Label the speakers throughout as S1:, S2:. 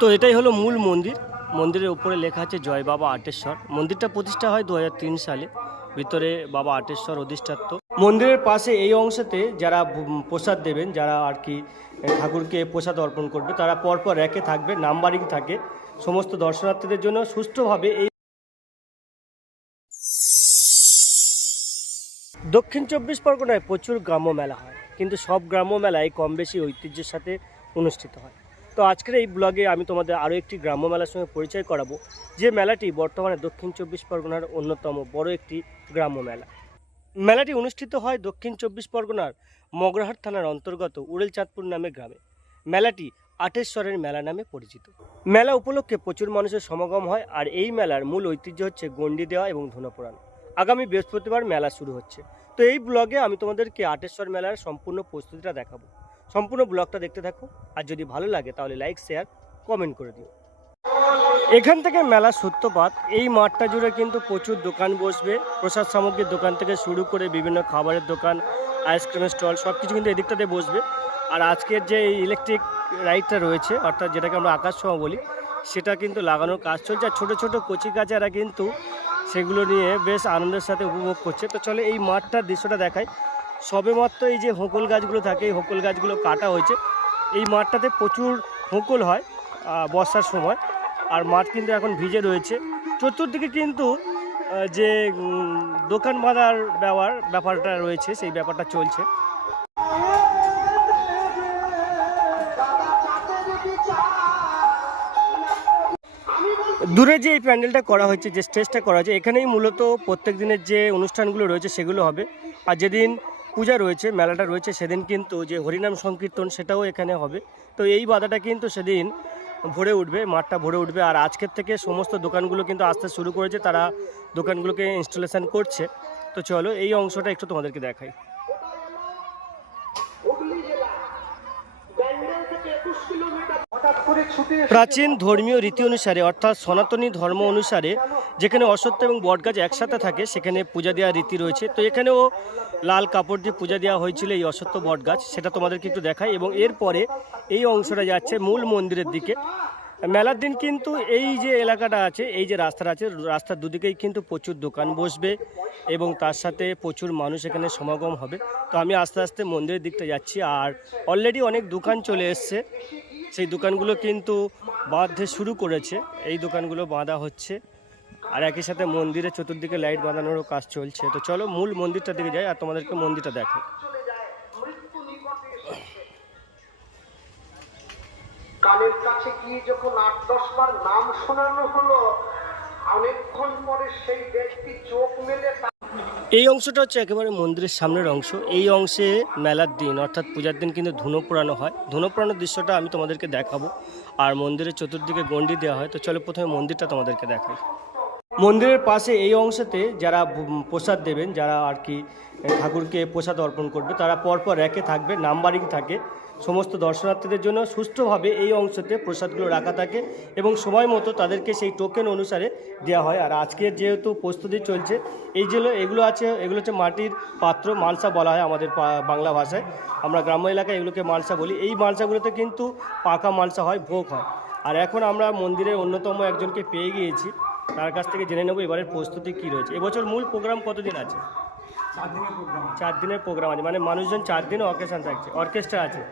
S1: তো এটাই হলো মূল মন্দির। মন্দিরের উপরে লেখা আছে, জয় বাবা আটেশ্বর। মন্দিরটা প্রতিষ্ঠা হয় দু হাজার তিন সালে। ভিতরে বাবা আটেশ্বর অধিষ্ঠাত্র মন্দিরের পাশে এই অংশতে যারা প্রসাদ দেবেন, যারা আর কি ঠাকুরকে প্রসাদ অর্পণ করবে, তারা পরপর র্যাকে থাকবে, নাম্বারিং থাকে। সমস্ত দর্শনার্থীদের জন্য সুষ্ঠুভাবে এই দক্ষিণ চব্বিশ পরগনায় প্রচুর গ্রাম্য মেলা হয়, কিন্তু সব গ্রাম্য মেলায় কম বেশি ঐতিহ্যের সাথে অনুষ্ঠিত হয়। তো আজকের এই ব্লগে আমি তোমাদের আরও একটি গ্রাম্য মেলার সঙ্গে পরিচয় করাবো, যে মেলাটি বর্তমানে দক্ষিণ চব্বিশ পরগনার অন্যতম বড় একটি গ্রাম্য মেলা। মেলাটি অনুষ্ঠিত হয় দক্ষিণ চব্বিশ পরগনার মগরাহাট থানার অন্তর্গত উড়েলচাঁদপুর নামে গ্রামে। মেলাটি আটেশ্বরের মেলা নামে পরিচিত। মেলা উপলক্ষে প্রচুর মানুষের সমাগম হয়, আর এই মেলার মূল ঐতিহ্য হচ্ছে গণ্ডি দেওয়া এবং ধুনোপোড়ানো আগামী বৃহস্পতিবার মেলা শুরু হচ্ছে। তো এই ব্লগে আমি তোমাদেরকে আটেশ্বর মেলার সম্পূর্ণ প্রস্তুতিটা দেখাবো। সম্পূর্ণ ব্লগটা দেখতে থাকো, আর যদি ভালো লাগে তাহলে লাইক শেয়ার কমেন্ট করে দিও। এখান থেকে মেলার সূত্রপাত এই মাঠটা জুড়ে কিন্তু প্রচুর দোকান বসবে। প্রসাদ সামগ্রীর দোকান থেকে শুরু করে বিভিন্ন খাবারের দোকান আইসক্রিমের স্টল সব কিছু কিন্তু এদিকটাতে বসবে। আর আজকের যে ইলেকট্রিক রাইডটা রয়েছে, অর্থাৎ যেটাকে আমরা আকাশ ছোঁয়া বলি, সেটা কিন্তু লাগানোর কাজ চলছে। আর ছোটো ছোটো কচি কাচারা কিন্তু সেগুলো নিয়ে বেশ আনন্দের সাথে উপভোগ করছে। তো চলে এই মাঠটার দৃশ্যটা দেখাই। সবেমাত্র এই যে হোকল গাছগুলো থাকে, এই হোকল গাছগুলো কাটা হয়েছে। এই মাঠটাতে প্রচুর হোকল হয় বর্ষার সময়। আর মাঠ কিন্তু এখন ভিজে রয়েছে। চতুর্দিকে কিন্তু যে দোকান বাঁধার ব্যবহার, ব্যাপারটা রয়েছে, সেই ব্যাপারটা চলছে। দূরে যে এই প্যান্ডেলটা করা হয়েছে, যে স্টেজটা করা হয়েছে, এখানেই মূলত প্রত্যেক দিনের যে অনুষ্ঠানগুলো রয়েছে সেগুলো হবে। আর যেদিন পূজা রয়েছে, মেলাটা রয়েছে, সেদিন কিন্তু যে হরিনাম সংকীর্তন সেটাও এখানে হবে। তো এই বাধাটা কিন্তু সেদিন ভরে উঠবে, মাঠটা ভরে উঠবে। আর আজকের থেকে সমস্ত দোকানগুলো কিন্তু আসতে শুরু করেছে, তারা দোকানগুলোকে ইনস্টলেশন করছে। তো চলো, এই অংশটা একটু তোমাদেরকে দেখাই। হঠাৎ করে ছুটে এসে প্রাচীন ধর্মীয় রীতি অনুসারে, অর্থাৎ সনাতনী ধর্ম অনুসারে, যেখানে অসত্য এবং বটগাছ একসাথে থাকে, সেখানে পূজা দেওয়ার রীতি রয়েছে। তো এখানেও লাল কাপড় দিয়ে পূজা দেওয়া হয়েছিল এই অসত্য বটগাছ সেটা তোমাদেরকে একটু দেখাই। এবং এরপরে এই অংশটা যাচ্ছে মূল মন্দিরের দিকে। মেলার দিন কিন্তু এই যে এলাকাটা আছে, এই যে রাস্তাটা আছে, রাস্তার দুদিকেই কিন্তু প্রচুর দোকান বসবে এবং তার সাথে প্রচুর মানুষ এখানে সমাগম হবে। তো আমি আস্তে আস্তে মন্দিরের দিকটা যাচ্ছি, আর অলরেডি অনেক দোকান চলে এসছে। সেই দোকানগুলো কিন্তু বাঁধতে শুরু করেছে। এই দোকানগুলো বাঁধা হচ্ছে। আর একই সাথে মন্দিরের চতুর্দিকে লাইট বাঁধানোরও কাজ চলছে। তো চলো মূল মন্দিরটার দিকে যাই আর তোমাদেরকে মন্দিরটা দেখো কানের কাছে গিয়ে যখন আট, দশ বার নাম শোনানো হলো, অনেকক্ষণ পরে সেই ব্যক্তি চোখ মেলে এই অংশটা হচ্ছে একেবারে মন্দিরের সামনের অংশ। এই অংশে মেলার দিন, অর্থাৎ পূজার দিন কিন্তু ধুনো পোড়ানো হয়। ধুনো পোড়ানোর দৃশ্যটা আমি তোমাদেরকে দেখাবো। আর মন্দিরের চতুর্দিকে গণ্ডি দেওয়া হয়। তো চলো প্রথমে মন্দিরটা তোমাদেরকে দেখাই। মন্দিরের পাশে এই অংশতে যারা প্রসাদ দেবেন, যারা আর কি ঠাকুরকে প্রসাদ অর্পণ করবে, তারা পরপর একে থাকবে, নাম্বারিং থাকে। সমস্ত দর্শনার্থীদের জন্য সুষ্ঠুভাবে এই অংশতে প্রসাদগুলো রাখা থাকে এবং সময় মতো তাদেরকে সেই টোকেন অনুসারে দেওয়া হয়। আর আজকের যেহেতু প্রস্তুতি চলছে এই যেগুলো এগুলো আছে এগুলো হচ্ছে মাটির পাত্র মালসা বলা হয় আমাদের বাংলা ভাষায়। আমরা গ্রাম্য এলাকায় এগুলোকে মালসা বলি। এই মালসাগুলোতে কিন্তু পাকা মালসা হয় ভোগ হয়। আর এখন আমরা মন্দিরের অন্যতম একজনকে পেয়ে গিয়েছি। তার কাছ থেকে জেনে নেব এবারের প্রস্তুতি কী রয়েছে। এবছর মূল প্রোগ্রাম কতদিন আছে? চার দিনের প্রোগ্রাম আছে। মানে মানুষজন চার দিনে অকেশন থাকছে। অর্কেস্ট্রা আছে।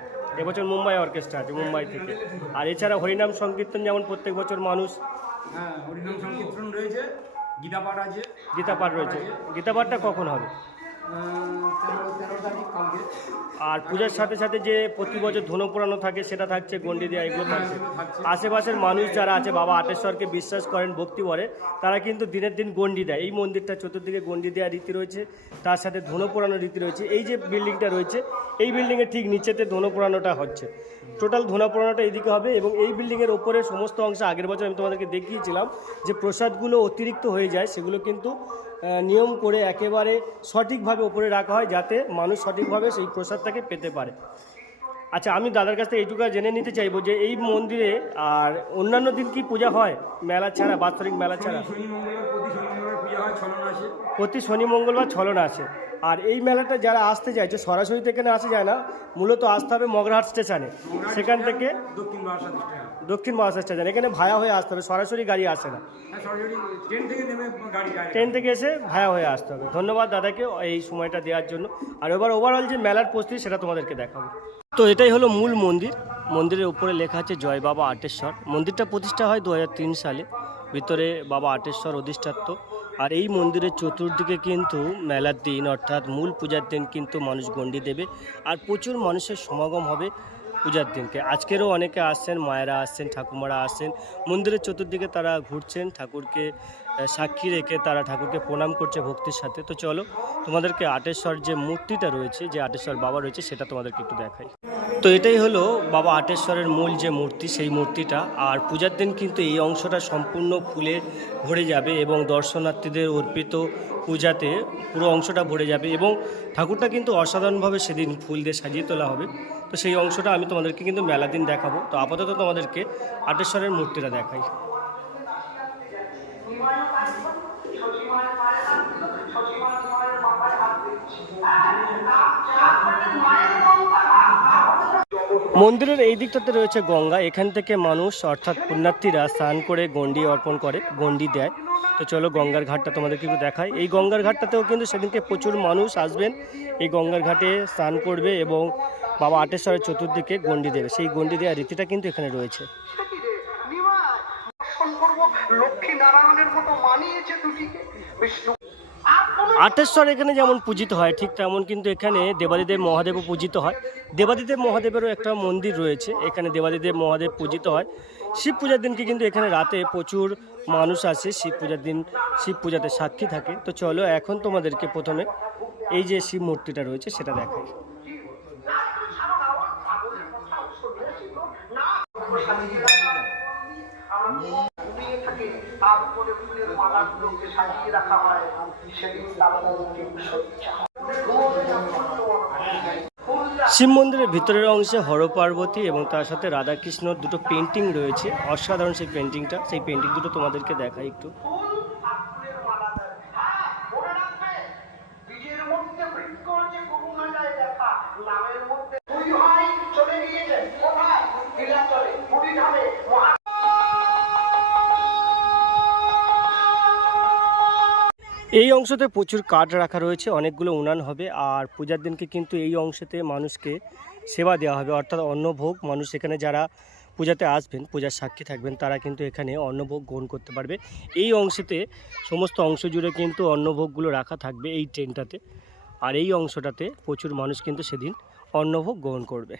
S1: এবছর মুম্বাই অর্কেস্ট্রা আছে মুম্বাই থেকে। আর এছাড়া হরিনাম সংকীর্তন যেমন প্রত্যেক বছর মানুষ হ্যাঁ হরিনাম সংকীর্তন রয়েছে গীতা পাঠ আছে। গীতা পাঠ রয়েছে। গীতা পাঠটা কখন হবে? আর পূজার সাথে সাথে যে প্রতি বছর ধনু পোড়ানো থাকে সেটা থাকছে গন্ডি দেওয়া এগুলো থাকছে। আশেপাশের মানুষ যারা আছে বাবা আটেশ্বরকে বিশ্বাস করেন ভক্তি করে তারা কিন্তু দিনের দিন গন্ডি দেয়। এই মন্দিরটা চতুর্দিকে গন্ডি দেওয়া রীতি রয়েছে তার সাথে ধনু রীতি রয়েছে। এই যে বিল্ডিংটা রয়েছে এই বিল্ডিংয়ের ঠিক নিচেতে ধনু পোড়ানোটা হচ্ছে। টোটাল ধোনা পোড়ানোটা এইদিকে হবে এবং এই বিল্ডিংয়ের ওপরে সমস্ত অংশ আগের বছর আমি তোমাদেরকে দেখিয়েছিলাম যে প্রসাদগুলো অতিরিক্ত হয়ে যায়, সেগুলো কিন্তু নিয়ম করে একেবারে সঠিকভাবে ওপরে রাখা হয় যাতে মানুষ সঠিকভাবে সেই প্রসাদটাকে পেতে পারে। আচ্ছা আমি দাদার কাছ থেকে এইটুকু জেনে নিতে চাইব যে এই মন্দিরে আর অন্যান্য দিন কি পূজা হয়? মেলা ছাড়া বাৎসরিক মেলা ছাড়া? প্রতি শনি মঙ্গলবার ছলন আছে আর এই মেলাটা যারা আসতে চাইছে সরাসরি তো এখানে আসা যায় না মূলত আসতে হবে মগরাহাট স্টেশনে। সেখান থেকে দক্ষিণ মহারাষ্ট্র স্টেশন। এখানে ভায়া হয়ে আসতে হবে সরাসরি গাড়ি আসে না। হ্যাঁ থেকে ট্রেন থেকে এসে ভায়া হয়ে আসতে হবে। ধন্যবাদ দাদাকে এই সময়টা দেওয়ার জন্য। আর এবার ওভারঅল যে মেলার প্রস্তুতি সেটা তোমাদেরকে দেখাবো। তো এটাই হলো মূল মন্দির। মন্দিরের উপরে লেখা আছে, জয় বাবা আটেশ্বর। মন্দিরটা প্রতিষ্ঠা হয় দু হাজার তিন সালে। ভিতরে বাবা আটেশ্বর অধিষ্ঠাত্র আর এই মন্দিরের চতুর্দিকে কিন্তু মেলার দিন, অর্থাৎ মূল পূজার দিন কিন্তু মানুষ গণ্ডি দেবে। আর প্রচুর মানুষের সমাগম হবে পূজার দিনকে। আজকেরও অনেকে আসছেন, মায়েরা আসছেন, ঠাকুমারা আসছেন। মন্দিরের চতুর্দিকে তারা ঘুরছেন, ঠাকুরকে সাক্ষী রেখে তারা ঠাকুরকে প্রণাম করছে ভক্তির সাথে। তো চলো, তোমাদেরকে আটেশ্বর যে মূর্তিটা রয়েছে, যে আটেশ্বর বাবা রয়েছে, সেটা তোমাদেরকে একটু দেখাই। তো এটাই হলো বাবা আটেশ্বরের মূল যে মূর্তি, সেই মূর্তিটা। আর পূজার দিন কিন্তু এই অংশটা সম্পূর্ণ ফুলে ভরে যাবে এবং দর্শনার্থীদের অর্পিত পূজাতে পুরো অংশটা ভরে যাবে এবং ঠাকুরটা কিন্তু অসাধারণভাবে সেদিন ফুল দিয়ে সাজিয়ে তোলা হবে। তো সেই অংশটা আমি তোমাদেরকে কিন্তু মেলা দিন দেখাবো। তো আপাতত তোমাদেরকে আটেশ্বরের মূর্তিটা দেখাই। মন্দিরের এই দিকটাতে রয়েছে গঙ্গা। এখান থেকে মানুষ, অর্থাৎ পুণ্যার্থীরা স্নান করে গন্ডি অর্পণ করে গন্ডি দেয়। তো চলো গঙ্গার ঘাটটা তোমাদেরকে একটু দেখায় এই গঙ্গার ঘাটটাতেও কিন্তু সেদিনকে প্রচুর মানুষ আসবেন। এই গঙ্গার ঘাটে স্নান করবে এবং বাবা আটেশ্বরের চতুর্দিকে গন্ডি দেবে। সেই গন্ডি দেওয়ার রীতিটা কিন্তু এখানে রয়েছে। লক্ষ্মী নারায়ণের মতো মানিয়েছে দুটিকে। বিষ্ণু আটেশ্বর এখানে যেমন পূজিত হয়, ঠিক তেমন কিন্তু এখানে দেবাদিদেব মহাদেবও পূজিত হয়। দেবাদিদেব মহাদেবেরও একটা মন্দির রয়েছে, এখানে দেবাদিদেব মহাদেব পূজিত হয়। শিব পূজার দিনকে কিন্তু এখানে রাতে প্রচুর মানুষ আসে, শিব পূজার দিন, শিব পূজাতে সাক্ষী থাকে। তো চলো এখন তোমাদেরকে প্রথমে এই যে শিব মূর্তিটা রয়েছে, সেটা দেখাই। ফুলের শান্তি রাখা হয় সেদিন মুক্তি সজ্জা শিব মন্দিরের ভিতরের অংশে হর পার্বতী এবং তার সাথে রাধাকৃষ্ণর দুটো পেন্টিং রয়েছে। অসাধারণ সেই পেন্টিংটা সেই পেন্টিং দুটো তোমাদেরকে দেখাই একটু। এই অংশতে প্রচুর কাঠ রাখা রয়েছে, অনেকগুলো উনান হবে, আর পূজার দিনকে কিন্তু এই অংশতে মানুষকে সেবা দেওয়া হবে, অর্থাৎ অন্নভোগ। মানুষ এখানে যারা পূজাতে আসবেন, পূজার সাক্ষী থাকবেন, তারা কিন্তু এখানে অন্নভোগ গ্রহণ করতে পারবে। এই অংশেতে সমস্ত অংশ জুড়ে কিন্তু অন্নভোগগুলো রাখা থাকবে এই ট্রেনটাতে, আর এই অংশটাতে প্রচুর মানুষ কিন্তু সেদিন অন্নভোগ গ্রহণ করবে।